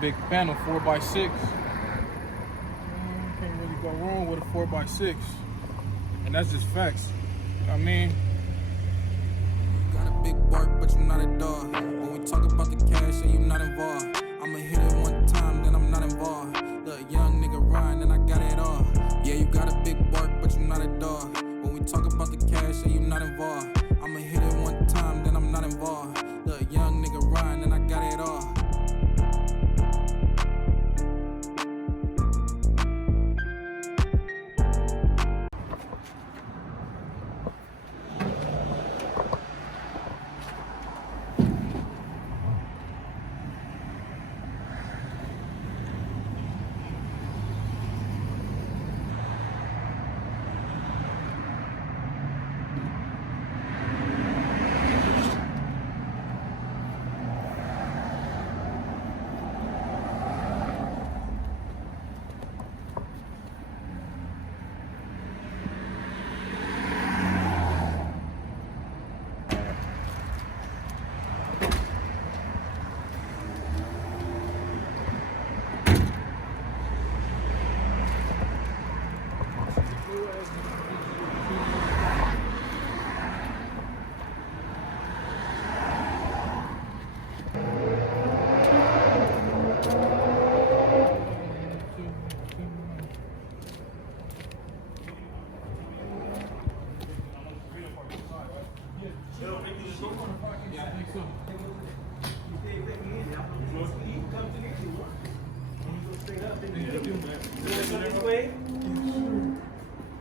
big panel, 4x6. Can't really go wrong with a 4x6. And that's just facts. I mean, got a big bark, but you're not a dog. When we talk about the cash and you're not involved, I'ma hit it one time, then I'm not involved. Little young nigga riding, and I got it all. Yeah, you got a big bark, but you're not a dog. When we talk about the cash and you're not involved, I'ma hit it one time, then I'm not involved. Little young nigga riding, and I got it all.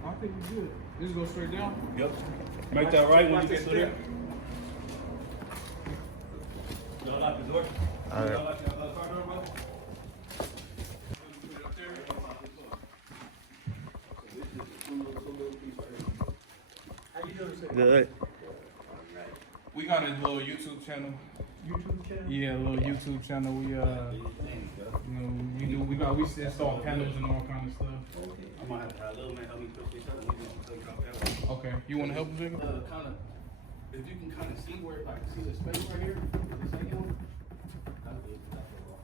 I think we good. Just go straight down. Yep. Make that right when you get through there. You unlock the door? All right. You unlock the car door, bro? Good. We got a little YouTube channel. YouTube channel? Yeah, a little YouTube channel. We we install panels and all kind of stuff. I might have to have a little man help me put this up. Okay, you want to help him, Jacob? Kind of, if you can kind of see where, like, see the space right here, the second one. That'll be that for a while.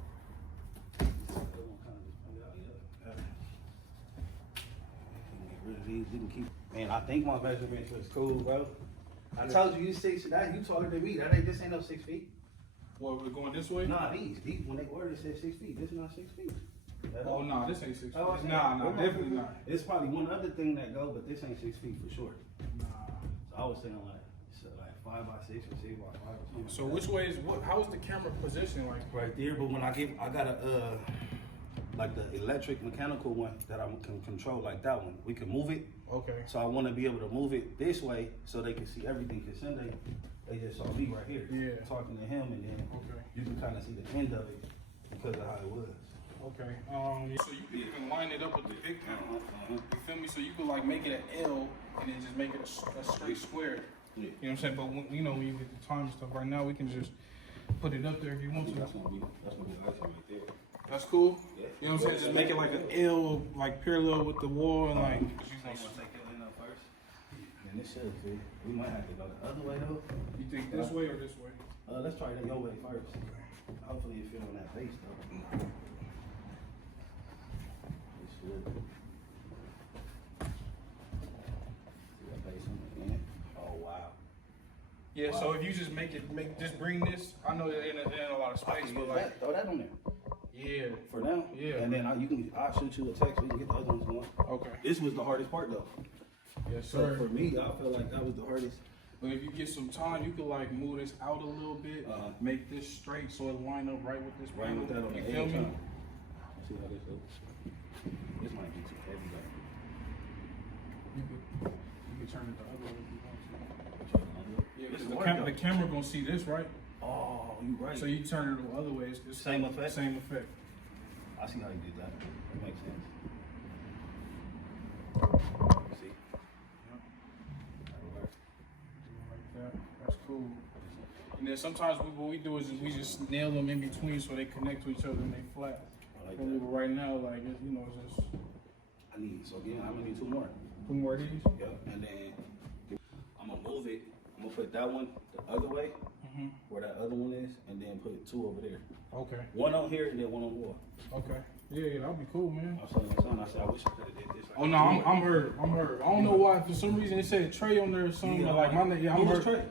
That one kind of just put it out, yeah. Get rid of these, we can keep. Man, I think my measurements was cool, bro. I told you 6, that you taller than me. That ain't, this ain't no 6 feet. Well, we're going this way? Nah, these when they ordered it said 6 feet. This not 6 feet. Oh, no, this ain't 6 feet. Oh, okay. Nah, definitely not. It's probably one other thing that go, but this ain't 6 feet for sure. Nah. So I was saying like 5 by 6 or 6 by 5 or something. So which way is what? How is the camera positioned? Like Right there, but when I got a like the electric mechanical one that I can control, like that one. We can move it. okay. So I want to be able to move it this way so they can see everything. Cause Sunday they just saw me right here, Yeah. talking to him, and then Okay. you can kind of see the end of it because of how it was. Okay. So you can even line it up with the big camera. You feel me? So you could like make it an L and then just make it a straight square. Yeah. You know what I'm saying? But when you get the time and stuff right now, we can just put it up there if you want to. That's gonna be awesome right there. That's cool. Yeah. You know what I'm saying? Just make it like an L, like parallel with the wall and like. You want to take your end up first? And this should see. We might have to go the other way though. You think this way or this way? Let's try it your way first. Hopefully you fit on that base though. It should. See that base on the end? Oh wow. Yeah. So if you just just bring this. I know there ain't a lot of space, but like. Throw that on there. Yeah. For now. Yeah. And then I'll shoot you a text. We can get the other ones going. Okay. This was the hardest part though. Yes, So sir. for me, I feel like that was the hardest. But if you get some time, you could like move this out a little bit, make this straight so it line up right with this. Right with that on the You feel edge. me? See how this looks. This might be too heavy though. You could turn it the other way if you want to. Yeah, This because work, the camera gonna see this, right? Oh, you right. So you turn it the other way. It's Same effect? Same effect. I see how you did that. That makes sense. See? That'll work. Like that. That's cool. And then sometimes what we do is we just nail them in between so they connect to each other and they flat. I like But that. right now, like it's just I need, so again, I'm gonna need 2 more. 2 more of these. Yep. And then I'm gonna move it. I'm gonna put that one the other way. where that other one is, and then put 2 over there. Okay. One on here and then one on the wall. Okay. Yeah, that'd be cool, man. I was telling my son, I said, I wish I could have did this. Oh no, I'm heard. I don't know why. For some reason, it said Trey on there or something. Yeah, like my name. Yeah, I'm who was heard. Trey?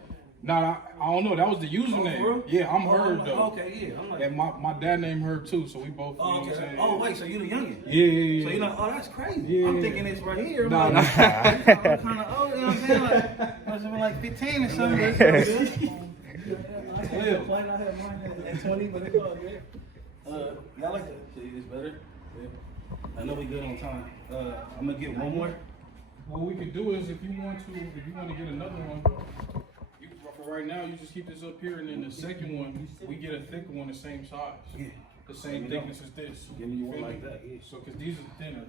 Nah, I don't know. That was the username. for real? Yeah, I'm Oh, heard though. Okay, yeah. I'm like, And my dad named her too, so we both. oh, You know what I'm okay. saying? Oh, wait, so you the youngin'? Yeah. So you're like, oh, that's crazy. Yeah. I'm thinking it's right here. Nah, I'm like, I'm kind of old, you know what I'm saying? Like, must have been like 15 or something. That's so good. I had mine at 20, but it's all good. Y'all like that? See, it's better? Yeah. I know we good on time. I'm gonna get one more. What we could do is, if you want to get another one, for right now, you just keep this up here, and then the second one, we get a thicker one, the same size, Yeah. the same thickness as this. Give me You one feel like me? that, yeah. So, cause these are thinner,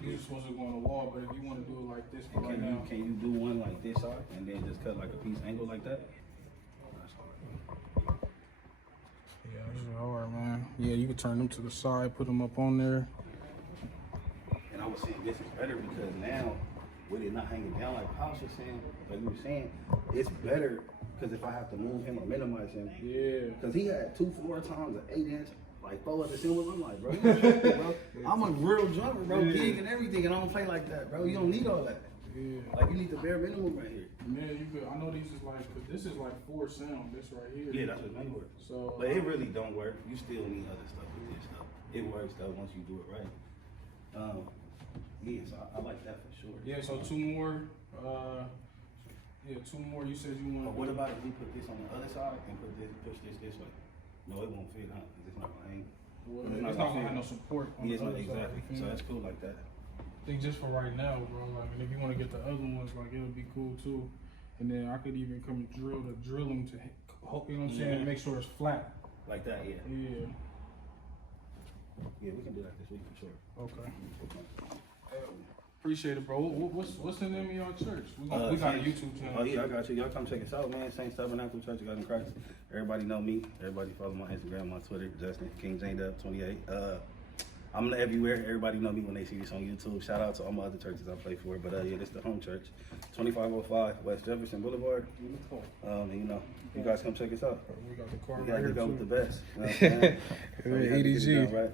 these are supposed to go on the wall, but if you want to do it like this for right now, Can you do one like this side and then just cut like a piece angle like that? yeah, this is hard, man. Yeah, you can turn them to the side, put them up on there. And I was saying this is better because now, with it not hanging down like House was saying, like you were saying, it's better because if I have to move him or minimize him, Yeah. because he had 2 floor times, an 8-inch, like 4 other cymbals. I'm like, bro, you tripping, bro. I'm a real drummer, bro, Yeah. gig and everything, and I don't play like that, bro. You don't need all that. Yeah. Like you need the bare minimum right here. Man, you could. I know these is like, cause this is like 4 sound. This right here. Yeah, that's what made work. So. But it really don't work. You still need other stuff with this stuff. It works though once you do it right. Yeah, so I like that for sure. Yeah. So 2 more. Yeah, 2 more. You said you want. But what about if we put this on the other side and push this way? No, it won't fit, huh? 'Cause it's not gonna hang. Well, it's not gonna have no support on Yeah, the other exactly. side. So that's cool like that. I think just for right now, bro. Like, and if you want to get the other ones, like it'll be cool too. And then I could even come and drill them to, you know what I'm saying, and make sure it's flat. Like that, yeah. Yeah. Yeah, we can do that this week for sure. Okay. Appreciate it, bro. What's the name of your church? We got a YouTube channel. Oh yeah, I got you. Y'all come check us out, man. Saint Tabernacle Church of God in Christ. Everybody know me. Everybody follow my Instagram, my Twitter, Justin King Jane Dub 28. I'm everywhere. Everybody know me when they see this on YouTube. Shout out to all my other churches I play for. But yeah, this is the home church, 2505 West Jefferson Boulevard. And you know, you guys come check us out. We got the car We right got to here go too. with the best. You know what I'm saying? So we had to get it EDG. done right.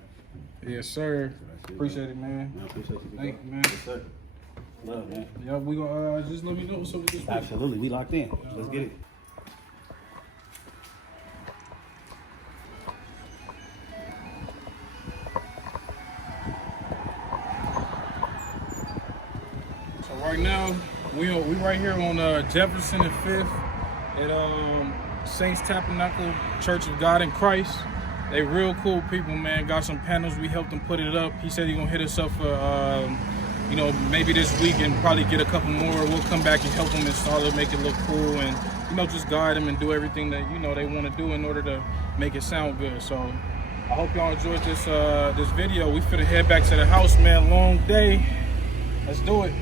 Yes, sir. That's it, Appreciate it, man. I appreciate you. Thank you, man. Yes, sir. Love, man. Yeah, we gonna just let me know what's up with this week. Absolutely, we locked in. Let's get it. So right now, we right here on Jefferson and 5th at Saints Tabernacle Church of God in Christ. They real cool people, man. Got some panels. We helped them put it up. He said he's gonna hit us up for, you know, maybe this week and probably get a couple more. We'll come back and help them install it, make it look cool, and you know, just guide them and do everything that you know they want to do in order to make it sound good. So I hope y'all enjoyed this this video. We finna head back to the house, man. Long day. Let's do it.